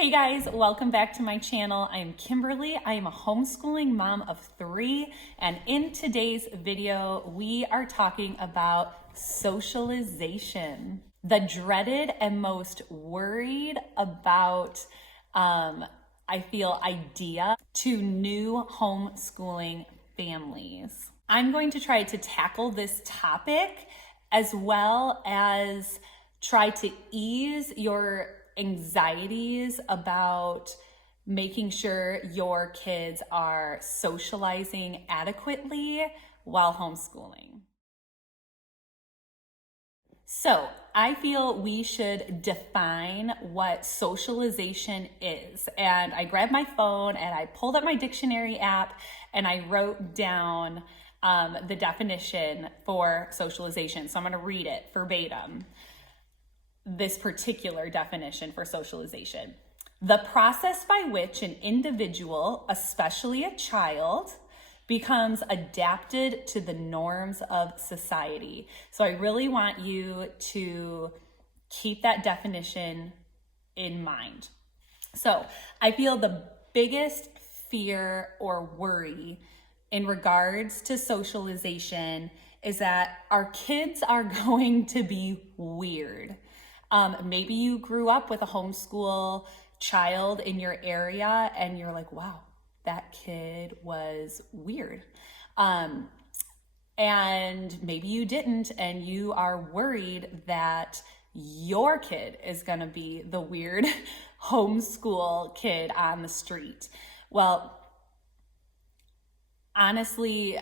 Hey guys, welcome back to my channel. I am Kimberly. I am a homeschooling mom of 3, and in today's video, we are talking about socialization. The dreaded and most worried about, I feel, idea to new homeschooling families. I'm going to try to tackle this topic as well as try to ease your anxieties about making sure your kids are socializing adequately while homeschooling. So I feel we should define what socialization is. And I grabbed my phone and I pulled up my dictionary app and I wrote down the definition for socialization. So I'm going to read it verbatim. This particular definition for socialization: the process by which an individual, especially a child, becomes adapted to the norms of society. So I really want you to keep that definition in mind. So I feel the biggest fear or worry in regards to socialization is that our kids are going to be weird. Maybe you grew up with a homeschool child in your area and you're like, wow, that kid was weird. And maybe you didn't, and you are worried that your kid is gonna be the weird homeschool kid on the street. Well, honestly,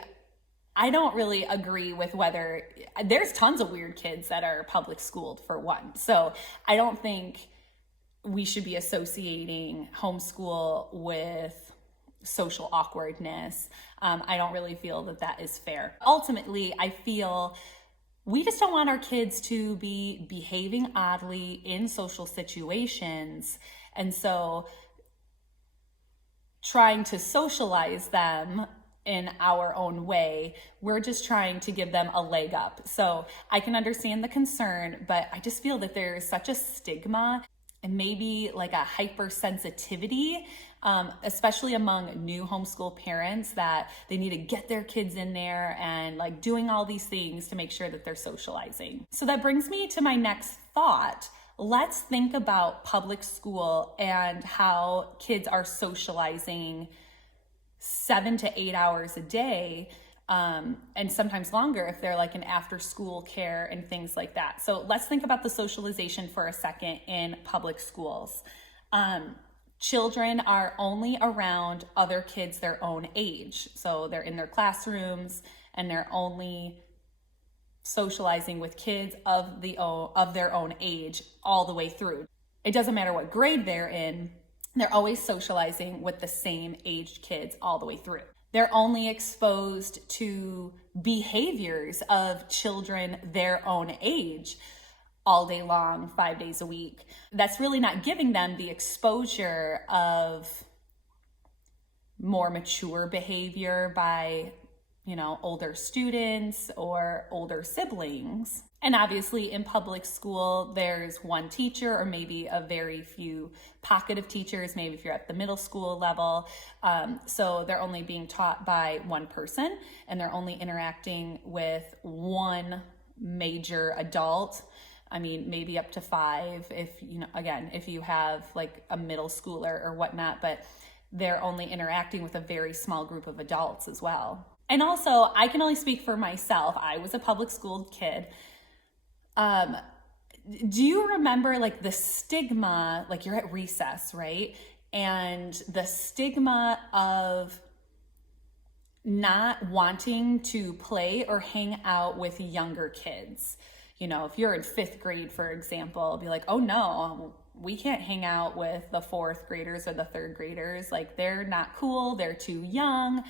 I don't really agree with whether there's tons of weird kids that are public schooled, for one. So I don't think we should be associating homeschool with social awkwardness. I don't really feel that that is fair. Ultimately, I feel we just don't want our kids to be behaving oddly in social situations. And so trying to socialize them in our own way, we're just trying to give them a leg up. So I can understand the concern, but I just feel that there's such a stigma and maybe like a hypersensitivity, especially among new homeschool parents, that they need to get their kids in there and like doing all these things to make sure that they're socializing. So that brings me to my next thought. Let's think about public school and how kids are socializing 7 to 8 hours a day, and sometimes longer if they're like in after school care and things like that. So let's think about the socialization for a second in public schools. Children are only around other kids their own age. So they're in their classrooms and they're only socializing with kids of their own age all the way through. It doesn't matter what grade they're in. They're always socializing with the same aged kids all the way through. They're only exposed to behaviors of children their own age all day long, 5 days a week. That's really not giving them the exposure of more mature behavior by, older students or older siblings. And obviously in public school, there's one teacher or maybe a very few pocket of teachers, maybe if you're at the middle school level. So they're only being taught by one person and they're only interacting with one major adult. I mean, maybe up to 5 if, if you have like a middle schooler or whatnot, but they're only interacting with a very small group of adults as well. And also, I can only speak for myself. I was a public school kid. Do you remember like the stigma, like you're at recess, right? And the stigma of not wanting to play or hang out with younger kids. If you're in 5th grade, for example, be like, oh no, we can't hang out with the 4th graders or the 3rd graders. Like they're not cool, they're too young.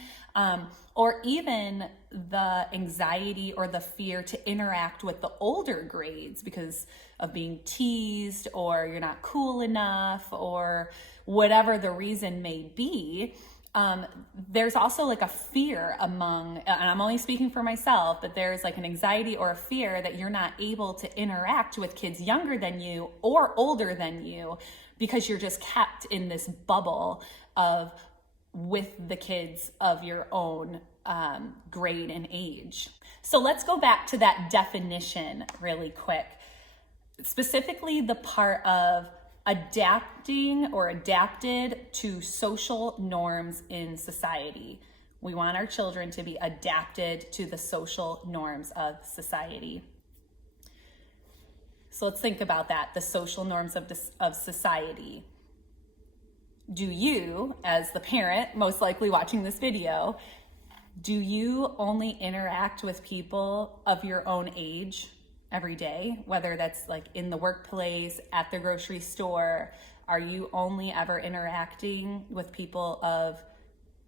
Or even the anxiety or the fear to interact with the older grades because of being teased or you're not cool enough or whatever the reason may be. There's also like a fear among, and I'm only speaking for myself, but there's like an anxiety or a fear that you're not able to interact with kids younger than you or older than you because you're just kept in this bubble of with the kids of your own grade and age. So let's go back to that definition really quick. Specifically the part of adapting or adapted to social norms in society. We want our children to be adapted to the social norms of society. So let's think about that, the social norms of society. Do you, as the parent, most likely watching this video, do you only interact with people of your own age every day? Whether that's like in the workplace, at the grocery store, are you only ever interacting with people of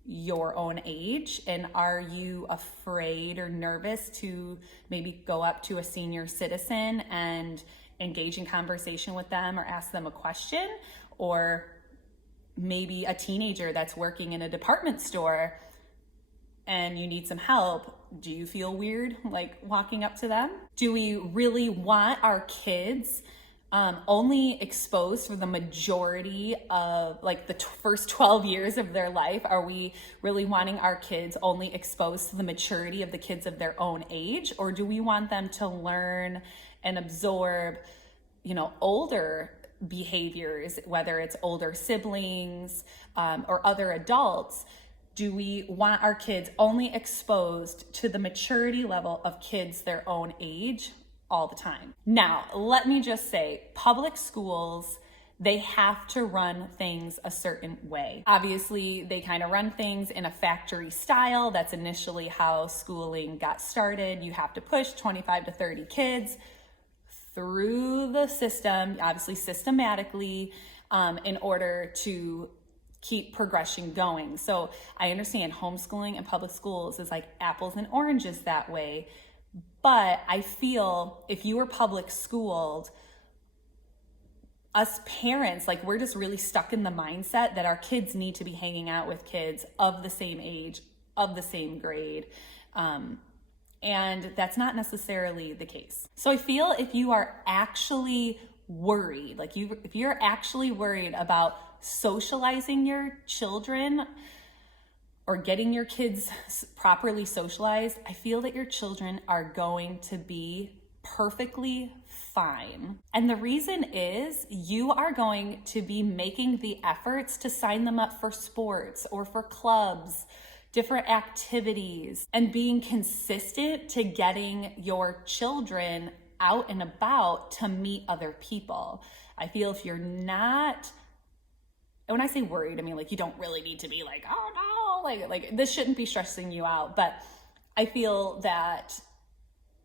your own age? And are you afraid or nervous to maybe go up to a senior citizen and engage in conversation with them or ask them a question? Or maybe a teenager that's working in a department store and you need some help. Do you feel weird like walking up to them? Do we really want our kids only exposed for the majority of like the first 12 years of their life? Are we really wanting our kids only exposed to the maturity of the kids of their own age? Or do we want them to learn and absorb, older behaviors, whether it's older siblings or other adults? Do we want our kids only exposed to the maturity level of kids their own age all the time? Now, let me just say, public schools, they have to run things a certain way. Obviously, they kind of run things in a factory style. That's initially how schooling got started. You have to push 25 to 30 kids through the system, obviously systematically, in order to keep progression going. So I understand homeschooling and public schools is like apples and oranges that way. But I feel if you were public schooled, us parents, like we're just really stuck in the mindset that our kids need to be hanging out with kids of the same age, of the same grade. And that's not necessarily the case. So I feel if you are actually worried, if you're actually worried about socializing your children or getting your kids properly socialized, I feel that your children are going to be perfectly fine. And the reason is you are going to be making the efforts to sign them up for sports or for clubs, different activities, and being consistent to getting your children out and about to meet other people. I feel if you're not, and when I say worried, I mean like you don't really need to be like, oh no, like this shouldn't be stressing you out. But I feel that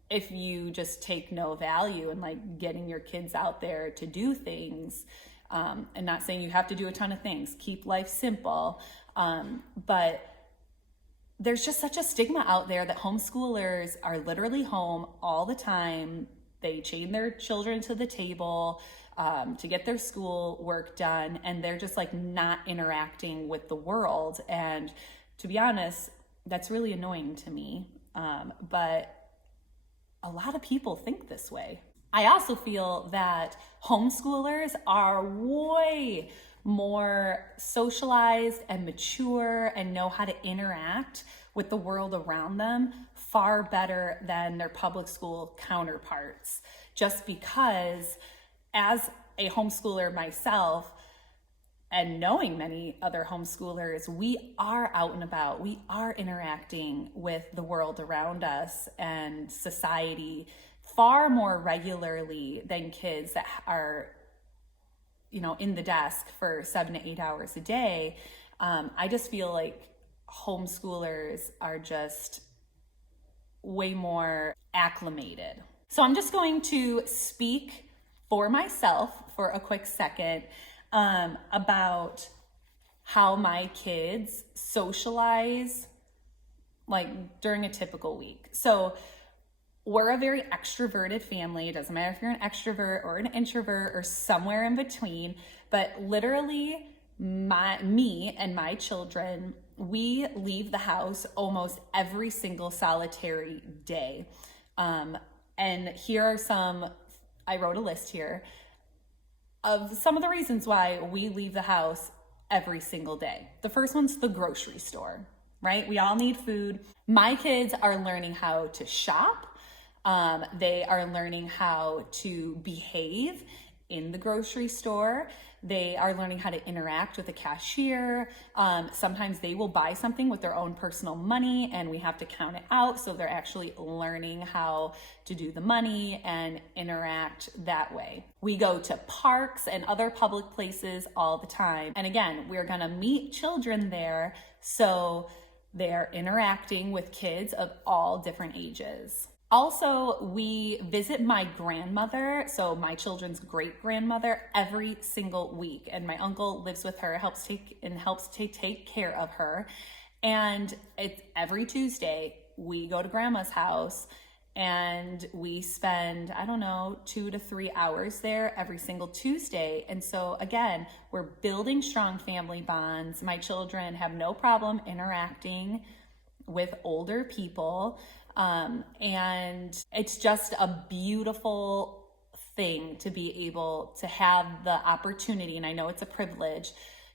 if you just take no value in like getting your kids out there to do things, and not saying you have to do a ton of things, keep life simple, but there's just such a stigma out there that homeschoolers are literally home all the time. They chain their children to the table to get their school work done, and they're just like not interacting with the world. And to be honest, that's really annoying to me. But a lot of people think this way. I also feel that homeschoolers are way more socialized and mature and know how to interact with the world around them far better than their public school counterparts. Just because as a homeschooler myself, and knowing many other homeschoolers, we are out and about. We are interacting with the world around us and society far more regularly than kids that are, in the desk for 7 to 8 hours a day. I just feel like homeschoolers are just way more acclimated. So I'm just going to speak for myself for a quick second about how my kids socialize like during a typical week. So we're a very extroverted family. It doesn't matter if you're an extrovert or an introvert or somewhere in between, but literally me and my children, we leave the house almost every single solitary day. And here are some, I wrote a list here of some of the reasons why we leave the house every single day. The first one's the grocery store, right? We all need food. My kids are learning how to shop. They are learning how to behave in the grocery store. They are learning how to interact with the cashier. Sometimes they will buy something with their own personal money and we have to count it out. So they're actually learning how to do the money and interact that way. We go to parks and other public places all the time. And again, we're gonna meet children there. So they're interacting with kids of all different ages. Also, we visit my grandmother, so my children's great-grandmother, every single week. And my uncle lives with her, helps to take care of her. And it's every Tuesday, we go to grandma's house and we spend, 2 to 3 hours there every single Tuesday. And so again, we're building strong family bonds. My children have no problem interacting with older people. And it's just a beautiful thing to be able to have the opportunity, and I know it's a privilege,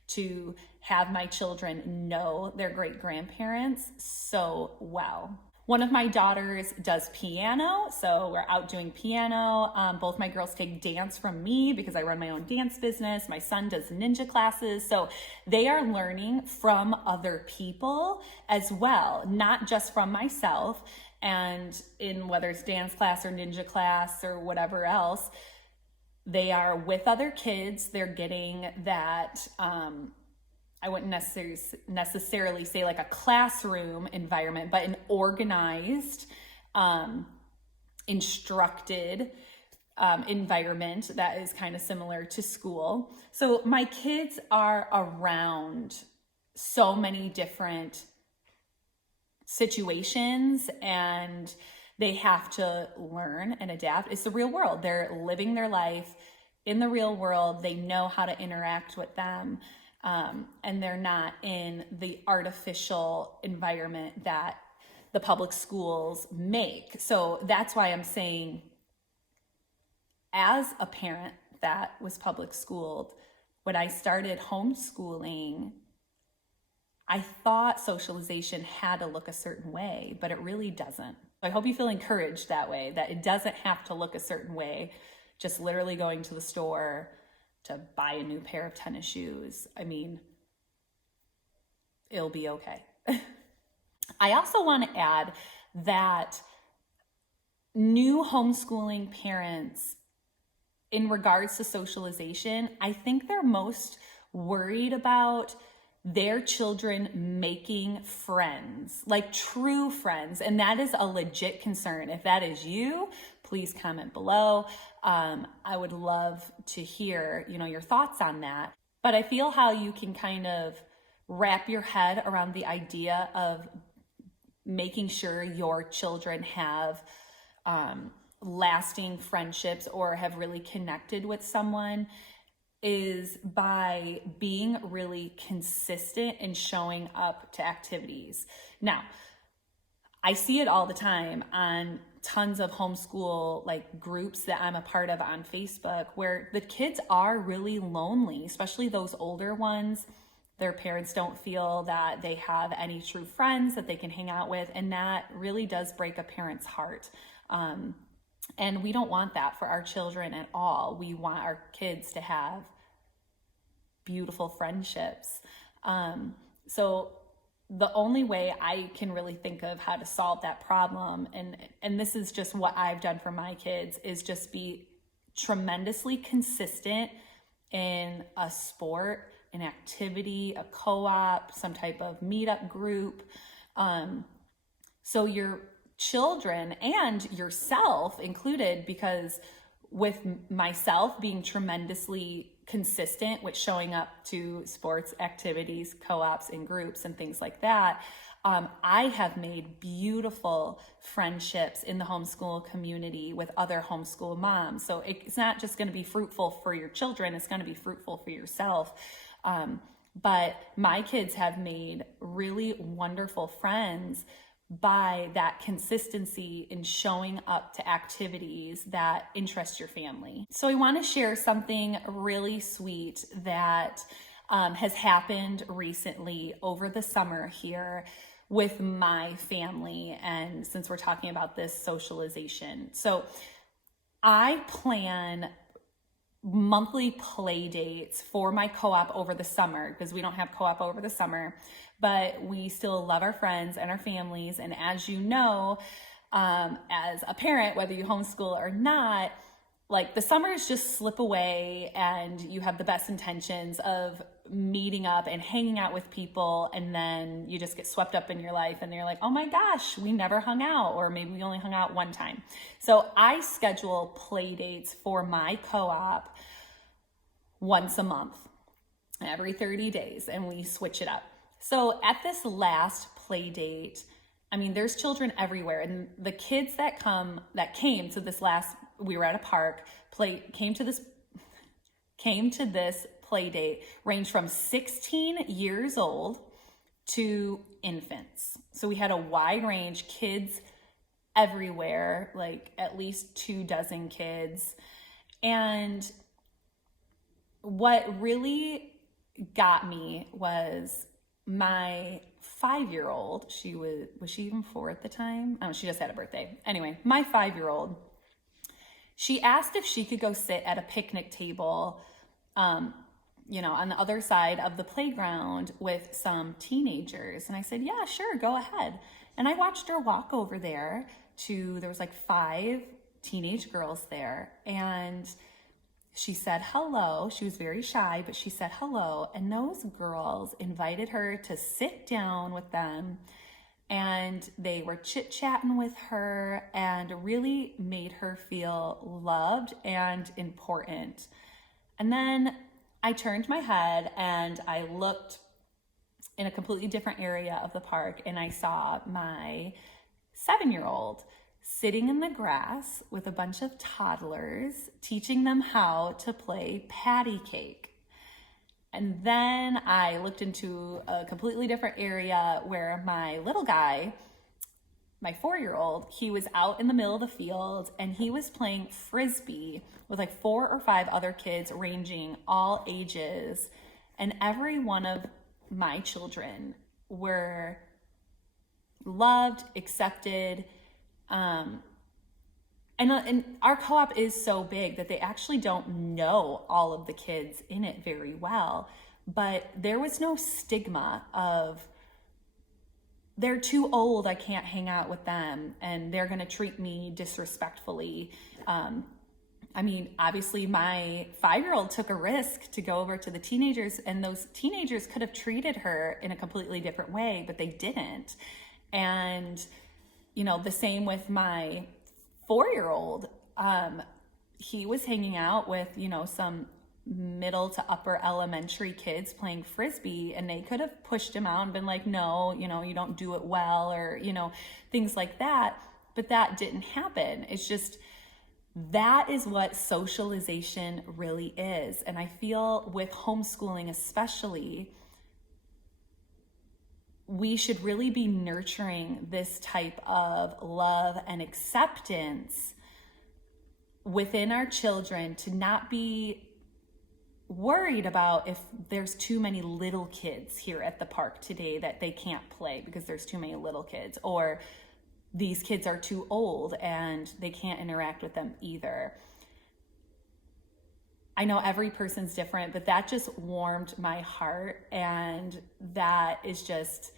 to have my children know their great grandparents so well. One of my daughters does piano, so we're out doing piano. Both my girls take dance from me because I run my own dance business. My son does ninja classes. So they are learning from other people as well, not just from myself. And in whether it's dance class or ninja class or whatever else, they are with other kids. They're getting that, I wouldn't necessarily say like a classroom environment, but an organized, instructed environment that is kind of similar to school. So my kids are around so many different situations and they have to learn and adapt. It's the real world. They're living their life in the real world. They know how to interact with them. And they're not in the artificial environment that the public schools make. So that's why I'm saying, as a parent that was public schooled, when I started homeschooling, I thought socialization had to look a certain way, but it really doesn't. I hope you feel encouraged that way, that it doesn't have to look a certain way, just literally going to the store to buy a new pair of tennis shoes. I mean, it'll be okay. I also want to add that new homeschooling parents, in regards to socialization, I think they're most worried about their children making friends, like true friends. And that is a legit concern. If that is you, please comment below. I would love to hear, your thoughts on that. But I feel how you can kind of wrap your head around the idea of making sure your children have lasting friendships or have really connected with someone is by being really consistent in showing up to activities. Now, I see it all the time on tons of homeschool groups that I'm a part of on Facebook, where the kids are really lonely, especially those older ones. Their parents don't feel that they have any true friends that they can hang out with, and that really does break a parent's heart. And we don't want that for our children at all. We want our kids to have beautiful friendships. So the only way I can really think of how to solve that problem, and this is just what I've done for my kids, is just be tremendously consistent in a sport, an activity, a co-op, some type of meetup group. So your children and yourself included, because with myself being tremendously consistent with showing up to sports activities, co-ops, and groups and things like that, I have made beautiful friendships in the homeschool community with other homeschool moms. So it's not just going to be fruitful for your children, it's going to be fruitful for yourself. But my kids have made really wonderful friends by that consistency in showing up to activities that interest your family. So I want to share something really sweet that has happened recently over the summer here with my family. And since we're talking about this socialization, so I plan monthly play dates for my co-op over the summer, because we don't have co-op over the summer, but we still love our friends and our families. And as you know, as a parent, whether you homeschool or not, like the summers just slip away and you have the best intentions of meeting up and hanging out with people, and then you just get swept up in your life and you're like, oh my gosh, we never hung out, or maybe we only hung out one time. So I schedule play dates for my co-op once a month, every 30 days, and we switch it up. So at this last play date, I mean, there's children everywhere, and the kids that came to this last, we were at a park, came to this play date range from 16 years old to infants. So we had a wide range, kids everywhere, like at least 24 kids. And what really got me was my 5-year-old. Was she even 4 at the time? Oh, she just had a birthday. Anyway, my 5-year-old, she asked if she could go sit at a picnic table, on the other side of the playground with some teenagers. And I said, yeah, sure, go ahead. And I watched her walk over there there was like 5 teenage girls there. And she said hello. She was very shy, but she said hello. And those girls invited her to sit down with them. And they were chit-chatting with her and really made her feel loved and important. And then I turned my head and I looked in a completely different area of the park, and I saw my 7-year-old sitting in the grass with a bunch of toddlers, teaching them how to play patty cake. And then I looked into a completely different area where my little guy, my 4-year-old, he was out in the middle of the field and he was playing frisbee with like 4 or 5 other kids ranging all ages. And every one of my children were loved, accepted. And our co-op is so big that they actually don't know all of the kids in it very well. But there was no stigma of, they're too old, I can't hang out with them, and they're going to treat me disrespectfully. I mean, obviously my 5-year-old took a risk to go over to the teenagers, and those teenagers could have treated her in a completely different way, but they didn't. And, the same with my 4-year-old. He was hanging out with, some middle to upper elementary kids playing frisbee, and they could have pushed him out and been like, no, you don't do it well, or, things like that. But that didn't happen. It's just, that is what socialization really is. And I feel with homeschooling especially, we should really be nurturing this type of love and acceptance within our children, to not be worried about if there's too many little kids here at the park today that they can't play because there's too many little kids, or these kids are too old and they can't interact with them either. I know every person's different, but that just warmed my heart, and that is just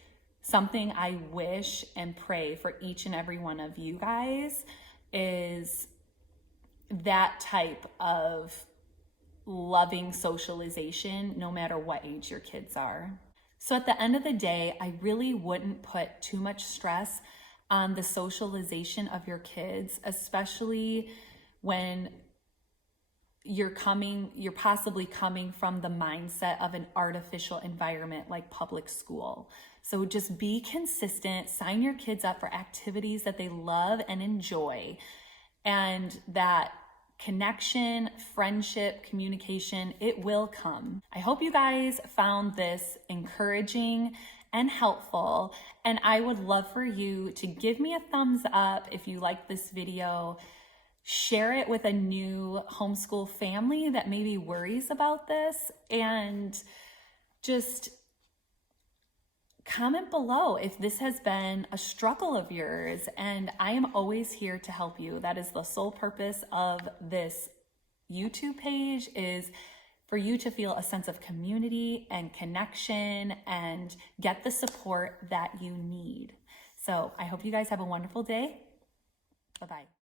something I wish and pray for each and every one of you guys, is that type of loving socialization, no matter what age your kids are. So at the end of the day, I really wouldn't put too much stress on the socialization of your kids, especially when you're possibly coming from the mindset of an artificial environment like public school. So just be consistent, sign your kids up for activities that they love and enjoy, and that connection, friendship, communication, it will come. I hope you guys found this encouraging and helpful, and I would love for you to give me a thumbs up if you like this video. Share it with a new homeschool family that maybe worries about this, and just comment below if this has been a struggle of yours, and I am always here to help you. That is the sole purpose of this YouTube page, is for you to feel a sense of community and connection and get the support that you need. So I hope you guys have a wonderful day. Bye-bye.